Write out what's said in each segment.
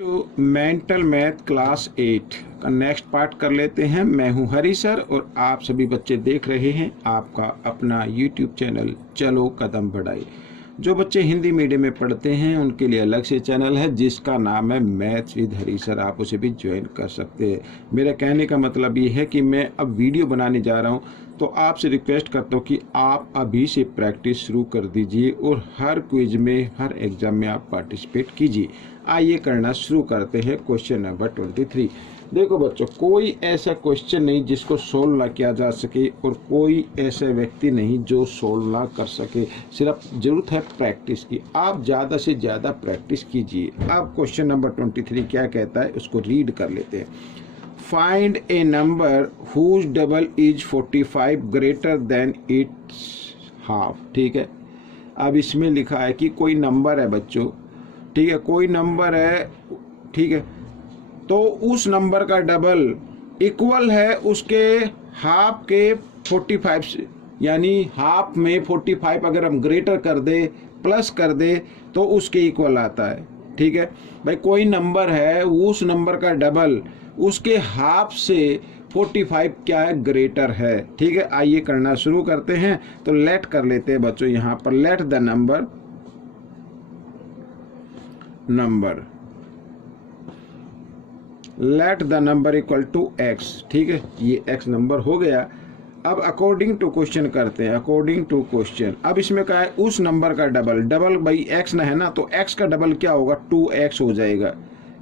तो mental math class 8 का next part कर लेते हैं। मैं हूं हरी सर और आप सभी बच्चे देख रहे हैं आपका अपना यूट्यूब चैनल चलो कदम बढ़ाए। जो बच्चे हिंदी मीडियम में पढ़ते हैं उनके लिए अलग से चैनल है जिसका नाम है मैथ्स विद हरी सर, आप उसे भी ज्वाइन कर सकते हैं। मेरा कहने का मतलब ये है कि मैं अब वीडियो बनाने जा रहा हूँ तो आपसे रिक्वेस्ट करता हूँ कि आप अभी से प्रैक्टिस शुरू कर दीजिए और हर क्विज में हर एग्जाम में आप पार्टिसिपेट कीजिए। आइए करना शुरू करते हैं। Question number 23। देखो बच्चों, कोई ऐसा क्वेश्चन नहीं जिसको सोल्व ना किया जा सके और कोई ऐसा व्यक्ति नहीं जो सोल्व ना कर सके। सिर्फ जरूरत है प्रैक्टिस की। आप ज़्यादा से ज़्यादा प्रैक्टिस कीजिए। अब क्वेश्चन नंबर 23 क्या कहता है उसको रीड कर लेते हैं। Find a number whose double is 45 greater than its half. ठीक है, अब इसमें लिखा है कि कोई नंबर है बच्चों, ठीक है, कोई नंबर है, ठीक है, तो उस नंबर का डबल इक्वल है उसके हाफ के 45 से, यानी हाफ में 45 अगर हम ग्रेटर कर दे प्लस कर दे तो उसके इक्वल आता है। ठीक है भाई, कोई नंबर है उस नंबर का डबल उसके हाफ से 45 क्या है, ग्रेटर है। ठीक है, आइए करना शुरू करते हैं। तो लेट कर लेते हैं बच्चों, यहाँ पर let the number equal to x। ठीक है, ये x नंबर हो गया। अब अकॉर्डिंग टू क्वेश्चन करते हैं। अकॉर्डिंग टू क्वेश्चन, अब इसमें क्या है, उस नंबर का डबल, डबल भाई x ना है ना, तो x का डबल क्या होगा, 2x हो जाएगा।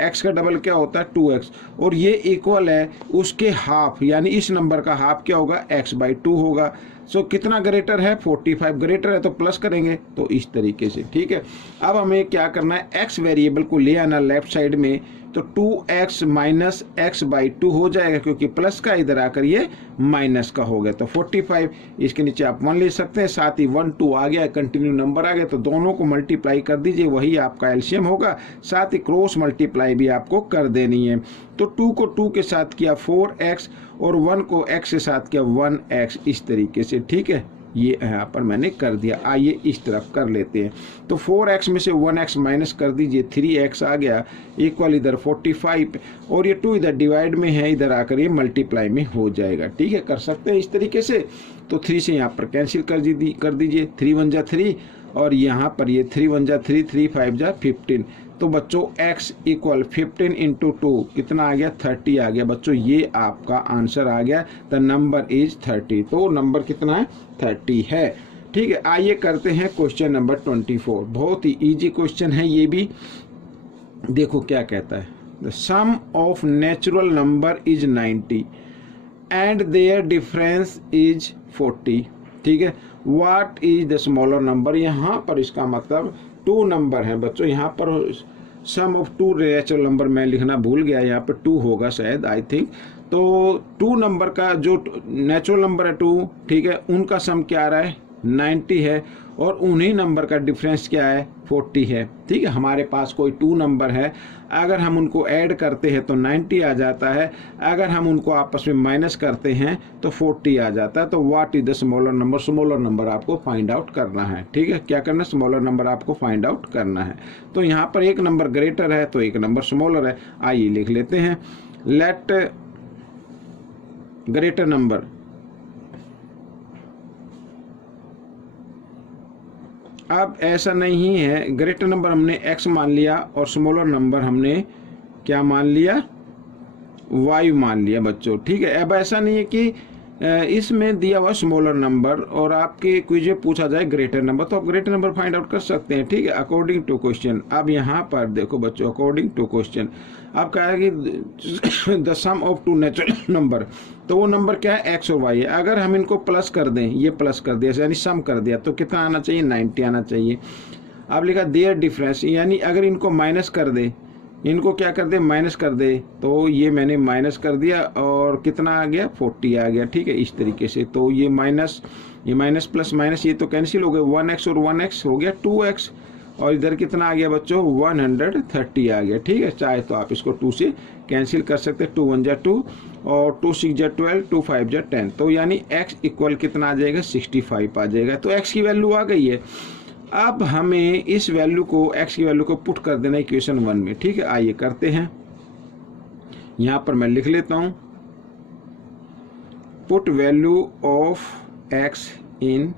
x का डबल क्या होता है, 2x, और ये इक्वल है उसके हाफ, यानी इस नंबर का हाफ क्या होगा, x/2 होगा। सो कितना ग्रेटर है, 45 ग्रेटर है तो प्लस करेंगे, तो इस तरीके से। ठीक है, अब हमें क्या करना है, x वेरिएबल को ले आना लेफ्ट साइड में, तो 2x माइनस x/2 हो जाएगा क्योंकि प्लस का इधर आकर ये माइनस का हो गया। तो 45, इसके नीचे आप 1 ले सकते हैं, साथ ही 1 2 आ गया, कंटिन्यू नंबर आ गया, तो दोनों को मल्टीप्लाई कर दीजिए, वही आपका एलसीएम होगा। साथ ही क्रॉस मल्टीप्लाई भी आपको कर देनी है। तो 2 को 2 के साथ किया 4x और 1 को x के साथ किया 1x, इस तरीके से। ठीक है, ये यहाँ पर मैंने कर दिया। आइए इस तरफ कर लेते हैं। तो 4x में से 1x माइनस कर दीजिए, 3x आ गया, इक्वल इधर 45 और ये 2 इधर डिवाइड में है, इधर आकर ये मल्टीप्लाई में हो जाएगा। ठीक है, कर सकते हैं इस तरीके से। तो 3 से यहाँ पर कैंसिल कर दीजिए, 3 1 जा 3 और यहाँ पर ये 3 1 जा 3, 3 5 जा 15। तो बच्चों x इक्वल 15 इंटू 2 कितना आ गया, 30 आ गया। बच्चों ये आपका आंसर आ गया, द नंबर इज 30। तो नंबर कितना है, 30 है। ठीक है, आइए करते हैं क्वेश्चन नंबर 24। बहुत ही इजी क्वेश्चन है ये भी। देखो क्या कहता है, the sum of natural number is 90 and their difference is 40। ठीक है, what is the smaller number. यहाँ पर इसका मतलब 2 नंबर है बच्चों, यहाँ पर सम ऑफ 2 नेचुरल नंबर मैं लिखना भूल गया, यहाँ पर 2 होगा शायद, आई थिंक। तो 2 नंबर का जो नेचुरल नंबर है 2, ठीक है, उनका सम क्या आ रहा है, 90 है, और उन्हीं नंबर का डिफरेंस क्या है, 40 है। ठीक है, हमारे पास कोई 2 नंबर है, अगर हम उनको ऐड करते हैं तो 90 आ जाता है, अगर हम उनको आपस में माइनस करते हैं तो 40 आ जाता है। तो what is the smaller number, smaller number आपको फाइंड आउट करना है। ठीक है, क्या करना है, स्मॉलर नंबर आपको फाइंड आउट करना है। तो यहाँ पर एक नंबर ग्रेटर है तो एक नंबर स्मॉलर है। आइए लिख लेते हैं, लेट ग्रेटर नंबर अब ऐसा नहीं है, ग्रेटर नंबर हमने x मान लिया और स्मॉलर नंबर हमने क्या मान लिया, y मान लिया बच्चों। ठीक है, अब ऐसा नहीं है कि इसमें दिया हुआ स्मॉलर नंबर और आपके क्विज में पूछा जाए ग्रेटर नंबर, तो आप ग्रेटर नंबर फाइंड आउट कर सकते हैं। ठीक है, अकॉर्डिंग टू क्वेश्चन। अब यहाँ पर देखो बच्चों, अकॉर्डिंग टू क्वेश्चन अब कहा है कि the sum of 2 natural number, तो वो नंबर क्या है, x और y है। अगर हम इनको प्लस कर दें, ये प्लस कर दिया यानी सम कर दिया, तो कितना आना चाहिए, 90 आना चाहिए। अब लिखा देयर डिफरेंस, यानी अगर इनको माइनस कर दे, इनको क्या कर दे, माइनस कर दे, तो ये मैंने माइनस कर दिया और कितना आ गया, 40 आ गया। ठीक है, इस तरीके से। तो ये माइनस प्लस माइनस ये तो कैंसिल हो गए, 1x और 1x हो गया 2x, और इधर कितना आ गया बच्चों, 130 आ गया। ठीक है, चाहे तो आप इसको 2 से कैंसिल कर सकते हैं, 2 1 जा 2 और 2 6 जा 12, 2 5 जा 10। तो यानी x इक्वल कितना आ जाएगा, 65 आ जाएगा। तो x की वैल्यू आ गई है। अब हमें इस वैल्यू को, x की वैल्यू को पुट कर देना इक्वेशन 1 में। ठीक है, आइए करते हैं। यहाँ पर मैं लिख लेता हूँ, पुट वैल्यू ऑफ x इन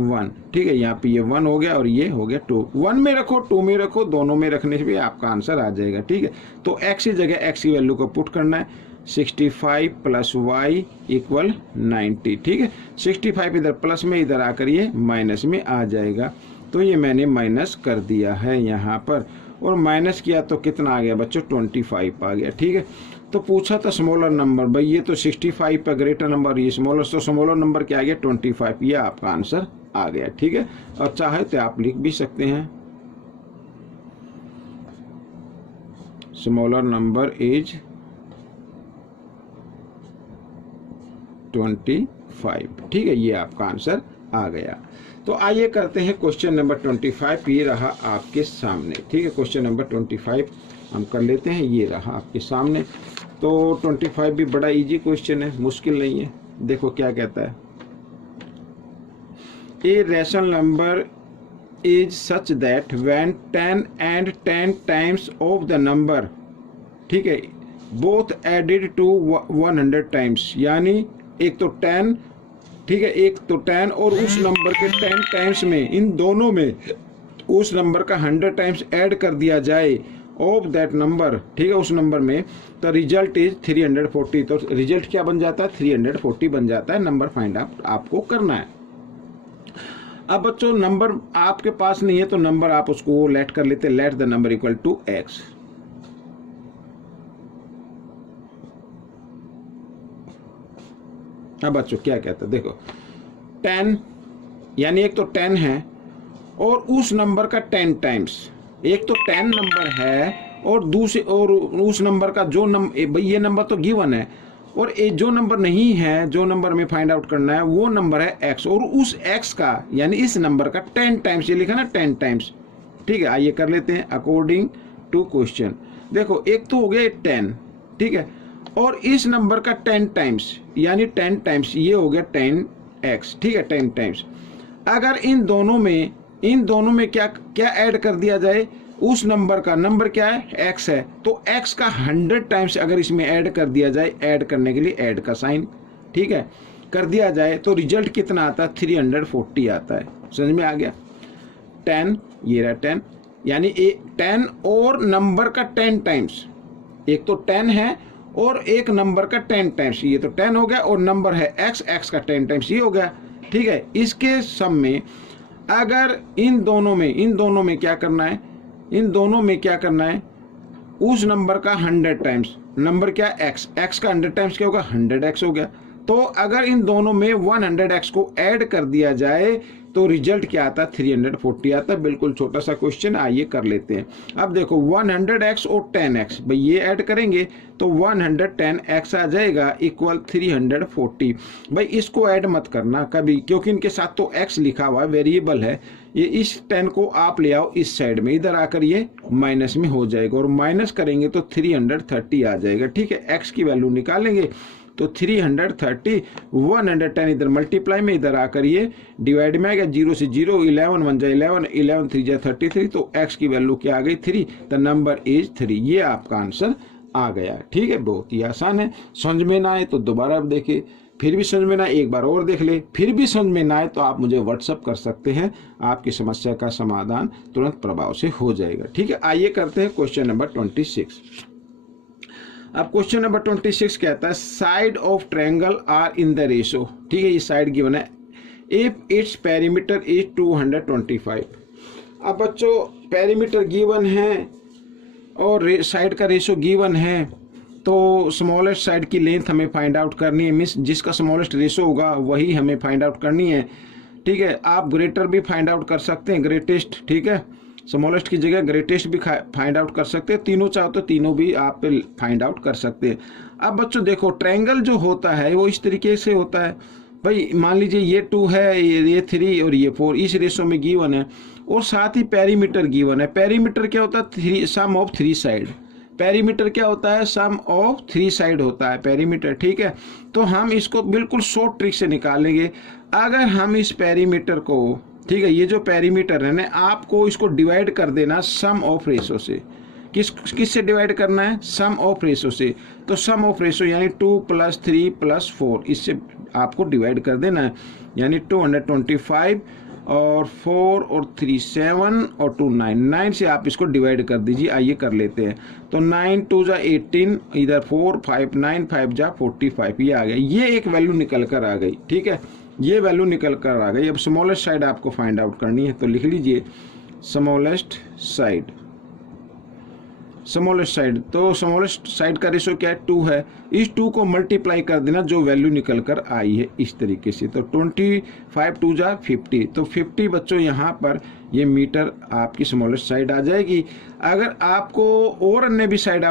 1। ठीक है, यहाँ पे ये 1 हो गया और ये हो गया 2। 1 में रखो, 2 में रखो, दोनों में रखने से भी आपका आंसर आ जाएगा। ठीक है, तो x की जगह x की वैल्यू को पुट करना है। 65 प्लस y इक्वल 90। ठीक है, 65 इधर प्लस में, इधर आकर ये माइनस में आ जाएगा। तो ये मैंने माइनस कर दिया है यहाँ पर, और माइनस किया तो कितना आ गया बच्चों, 25 आ गया। ठीक है, तो पूछा था स्मॉलर नंबर, भाई ये तो 65 पर ग्रेटर नंबर, ये स्मॉलर, तो स्मॉलर नंबर क्या आ गया, 25। ये आपका आंसर आ गया। ठीक है, और चाहे तो आप लिख भी सकते हैं स्मॉलर नंबर इज 25। ठीक है, ये आपका आंसर आ गया। तो आइए करते हैं क्वेश्चन नंबर 25। ये रहा आपके सामने। ठीक है, क्वेश्चन नंबर 25 हम कर लेते हैं। ये रहा आपके सामने। तो 25 भी बड़ा इजी क्वेश्चन है, मुश्किल नहीं है। देखो क्या कहता है, a rational number is such that when 10 and 10 times of the number, ठीक है, बोथ एडेड टू 100 टाइम्स, यानी एक तो 10, ठीक है, एक तो 10 और उस नंबर के 10 टाइम्स में, इन दोनों में उस नंबर का 100 टाइम्स ऐड कर दिया जाए ऑफ दैट नंबर, ठीक है, उस नंबर में, तो रिजल्ट इज 340। तो रिजल्ट क्या बन जाता है, 340 बन जाता है। नंबर फाइंड आउट आपको करना है। अब बच्चों नंबर आपके पास नहीं है तो नंबर आप उसको लेट कर लेते, let the number equal to x। अब बच्चों क्या कहता है, देखो 10, यानी एक तो 10 है और उस नंबर का 10 टाइम्स, एक तो 10 नंबर है और दूसरे, और उस नंबर का जो नंबर, भाई ये नंबर तो गिवन है, और जो नंबर नहीं है, जो नंबर में फाइंड आउट करना है वो नंबर है x, और उस x का यानी इस नंबर का 10 टाइम्स, ये लिखा ना 10 टाइम्स। ठीक है, आइए कर लेते हैं अकॉर्डिंग टू क्वेश्चन। देखो एक तो हो गया 10, ठीक है, और इस नंबर का 10 टाइम्स यानी 10 टाइम्स, ये हो गया 10x। ठीक है, 10 टाइम्स। अगर इन दोनों में क्या क्या ऐड कर दिया जाए, उस नंबर का, नंबर क्या है, x है, तो x का 100 टाइम्स अगर इसमें ऐड कर दिया जाए, ऐड करने के लिए ऐड का साइन, ठीक है, कर दिया जाए, तो रिजल्ट कितना आता है, 340 आता है। समझ में आ गया। 10, ये रहा 10, यानी 10 और नंबर का 10 टाइम्स, एक तो 10 है और एक नंबर का 10 टाइम्स, ये तो 10 हो गया, और नंबर है x का 10 टाइम्स, ये हो गया। ठीक है, इसके सम में अगर इन दोनों में क्या करना है, इन दोनों में क्या करना है, उस नंबर का 100 टाइम्स, नंबर क्या x का 100 टाइम्स क्या होगा, 100x हो गया। तो अगर इन दोनों में 100x को ऐड कर दिया जाए तो रिजल्ट क्या आता है, 340 आता है। बिल्कुल छोटा सा क्वेश्चन, आइए कर लेते हैं। अब देखो 100x और 10x, भाई ये ऐड करेंगे तो 110x आ जाएगा इक्वल 340। भाई इसको ऐड मत करना कभी, क्योंकि इनके साथ तो x लिखा हुआ है, वेरिएबल है। ये इस 10 को आप ले आओ इस साइड में, इधर आकर ये माइनस में हो जाएगा, और माइनस करेंगे तो 330 आ जाएगा। ठीक है, x की वैल्यू निकालेंगे तो 330, 110 इधर मल्टीप्लाई में, इधर आकर ये डिवाइड में आ गया, 0 से 0, 11 1 जा 11, 11 3 जा 33, तो x की वैल्यू क्या आ गई, 3, द नंबर इज 3। ये आपका आंसर आ गया। ठीक है, बहुत ही आसान है। समझ में ना आए तो दोबारा देखे, फिर भी समझ में ना आए एक बार और देख ले, फिर भी समझ में ना आए तो आप मुझे व्हाट्सअप कर सकते हैं, आपकी समस्या का समाधान तुरंत प्रभाव से हो जाएगा। ठीक है, आइए करते हैं क्वेश्चन नंबर 26। अब क्वेश्चन नंबर 26 कहता है side of triangle are in the ratio. ठीक है, ये साइड गिवन है, इफ इट्स पेरीमीटर इज 225। अब बच्चों पेरीमीटर गिवन है और साइड का रेशो गिवन है, तो स्मॉलेस्ट साइड की लेंथ हमें फाइंड आउट करनी है, मीन्स जिसका स्मॉलेस्ट रेशो होगा वही हमें फाइंड आउट करनी है। ठीक है, आप ग्रेटर भी फाइंड आउट कर सकते हैं, ग्रेटेस्ट। ठीक है, स्मॉलेस्ट की जगह ग्रेटेस्ट भी फाइंड आउट कर सकते हैं, तीनों चाहो तो तीनों भी आप फाइंड आउट कर सकते हैं। अब बच्चों देखो ट्रायंगल जो होता है वो इस तरीके से होता है, भाई मान लीजिए ये 2 है, ये 3 और ये 4 इस रेशो में गिवन है, और साथ ही पेरीमीटर गिवन है। पेरीमीटर क्या होता है, सम ऑफ 3 साइड। पेरीमीटर क्या होता है, सम ऑफ 3 साइड होता है पेरीमीटर। ठीक है, तो हम इसको बिल्कुल शॉर्ट ट्रिक से निकालेंगे। अगर हम इस पेरीमीटर को, ठीक है, ये जो पेरीमीटर है ना, आपको इसको डिवाइड कर देना सम ऑफ रेशो से। किस से डिवाइड करना है? सम ऑफ रेशो से। तो सम ऑफ रेशो यानी 2 + 3 + 4, इससे आपको डिवाइड कर देना है। यानी 225 और 4 और 3 7 और 2 9 से आप इसको डिवाइड कर दीजिए। आइए कर लेते हैं। तो 9 2 = 18, इधर 4 5 9 5 = 45, ये आ गया। ये एक वैल्यू निकल कर आ गई। ठीक है, ये वैल्यू निकल कर आ गई। अब स्मॉलेस्ट साइड आपको फाइंड आउट करनी है, तो लिख लीजिए स्मॉलेस्ट साइड। स्मॉलेस्ट साइड, तो स्मॉलेस्ट साइड का रेशो क्या है? 2 है। इस 2 को मल्टीप्लाई कर देना जो वैल्यू निकल कर आई है इस तरीके से। तो 25 2 = 50, तो 50 बच्चों यहाँ पर ये मीटर आपकी स्मॉलेस्ट साइड आ जाएगी। अगर आपको और अन्य भी साइड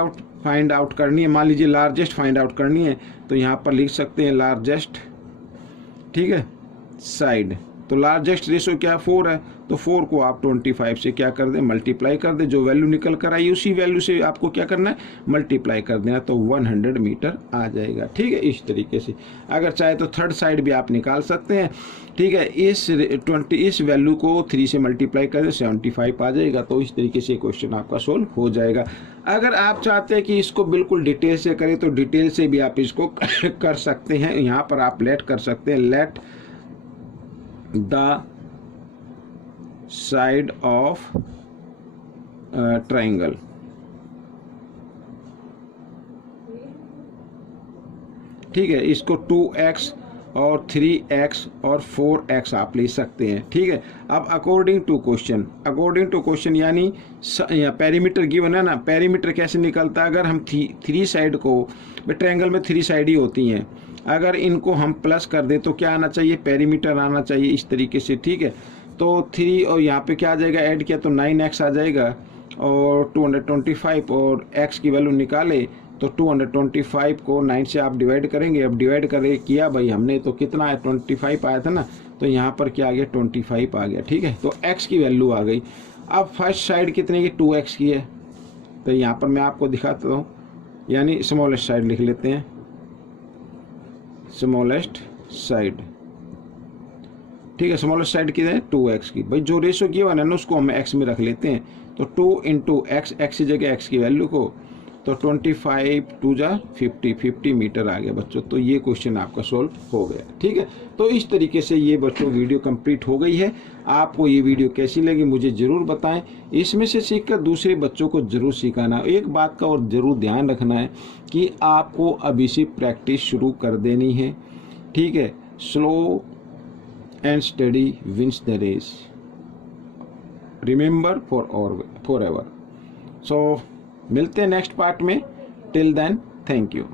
फाइंड आउट करनी है, मान लीजिए लार्जेस्ट फाइंड आउट करनी है, तो यहाँ पर लिख सकते हैं लार्जेस्ट, ठीक है, साइड। तो लार्जेस्ट रेशो क्या? 4 है। तो 4 को आप 25 से क्या कर दें? मल्टीप्लाई कर दें। जो वैल्यू निकल कर आई उसी वैल्यू से आपको क्या करना है? मल्टीप्लाई कर देना। तो 100 मीटर आ जाएगा। ठीक है, इस तरीके से। अगर चाहे तो थर्ड साइड भी आप निकाल सकते हैं। ठीक है, इस वैल्यू को 3 से मल्टीप्लाई कर दें, 75 आ जाएगा। तो इस तरीके से क्वेश्चन आपका सोल्व हो जाएगा। अगर आप चाहते हैं कि इसको बिल्कुल डिटेल से करें तो डिटेल से भी आप इसको कर सकते हैं। यहाँ पर आप लेट कर सकते हैं, late the side of triangle। ठीक है, इसको 2x और 3x और 4x आप ले सकते हैं। ठीक है, अब अकॉर्डिंग टू क्वेश्चन यानी पेरीमीटर गिवन है ना, पेरीमीटर कैसे निकलता है? अगर हम 3 साइड को, ट्रायंगल में 3 साइड ही होती हैं, अगर इनको हम प्लस कर दे तो क्या आना चाहिए? पेरीमीटर आना चाहिए इस तरीके से। ठीक है, तो 3 और यहाँ पे क्या आ जाएगा? ऐड किया तो 9x आ जाएगा, और 225 और x की वैल्यू निकाले तो 225 को 9 से आप डिवाइड करेंगे। अब डिवाइड किया भाई हमने, तो कितना है? 25 आया था ना, तो यहाँ पर क्या आ गया? 25 आ गया। ठीक है, तो x की वैल्यू आ गई। अब फर्स्ट साइड कितने की? 2x की है। तो यहाँ पर मैं आपको दिखाता हूँ, यानी स्मॉलेस्ट साइड लिख लेते हैं, स्मॉलेस्ट साइड। ठीक है, स्मॉलेस्ट साइड की है 2x की। भाई जो रेशो किया है ना उसको हम x में रख लेते हैं। तो 2 × x की जगह x की वैल्यू को, तो 25 2 = 50 मीटर आ गया बच्चों। तो ये क्वेश्चन आपका सोल्व हो गया। ठीक है, तो इस तरीके से ये बच्चों वीडियो कंप्लीट हो गई है। आपको ये वीडियो कैसी लगी मुझे ज़रूर बताएं। इसमें से सीखकर दूसरे बच्चों को ज़रूर सिखाना। एक बात का और ज़रूर ध्यान रखना है कि आपको अभी से प्रैक्टिस शुरू कर देनी है। ठीक है, slow and study wins the race, remember forever. So मिलते हैं नेक्स्ट पार्ट में। Till then, thank you.